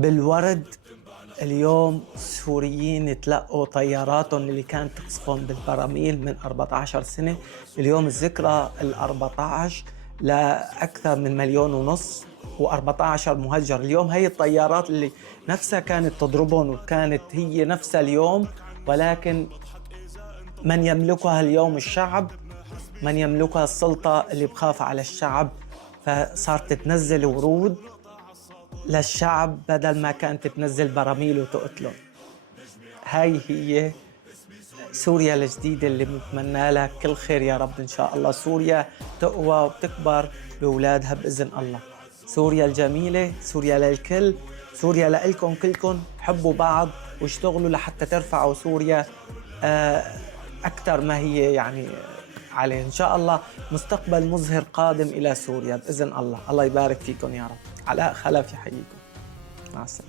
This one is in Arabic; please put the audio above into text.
بالورد اليوم السوريين تلقوا طياراتهم اللي كانت تقصفهم بالبراميل من 14 سنة، اليوم الذكرى ال14 لأكثر من 1.5 مليون و14 مهجر. اليوم هي الطيارات اللي نفسها كانت تضربهم وكانت هي نفسها اليوم، ولكن من يملكها اليوم الشعب، من يملكها السلطة اللي بخاف على الشعب، فصارت تنزل ورود للشعب بدل ما كانت تنزل براميل وتقتلهم. هاي هي سوريا الجديدة اللي بنتمنى لها كل خير يا رب. إن شاء الله سوريا تقوى وبتكبر بأولادها بإذن الله. سوريا الجميلة، سوريا للكل، سوريا لإلكم كلكم. حبوا بعض واشتغلوا لحتى ترفعوا سوريا أكثر ما هي يعني عليه. إن شاء الله مستقبل مزهر قادم إلى سوريا بإذن الله. الله يبارك فيكم يا رب. علاء خلف يحييكم. مع السلامة.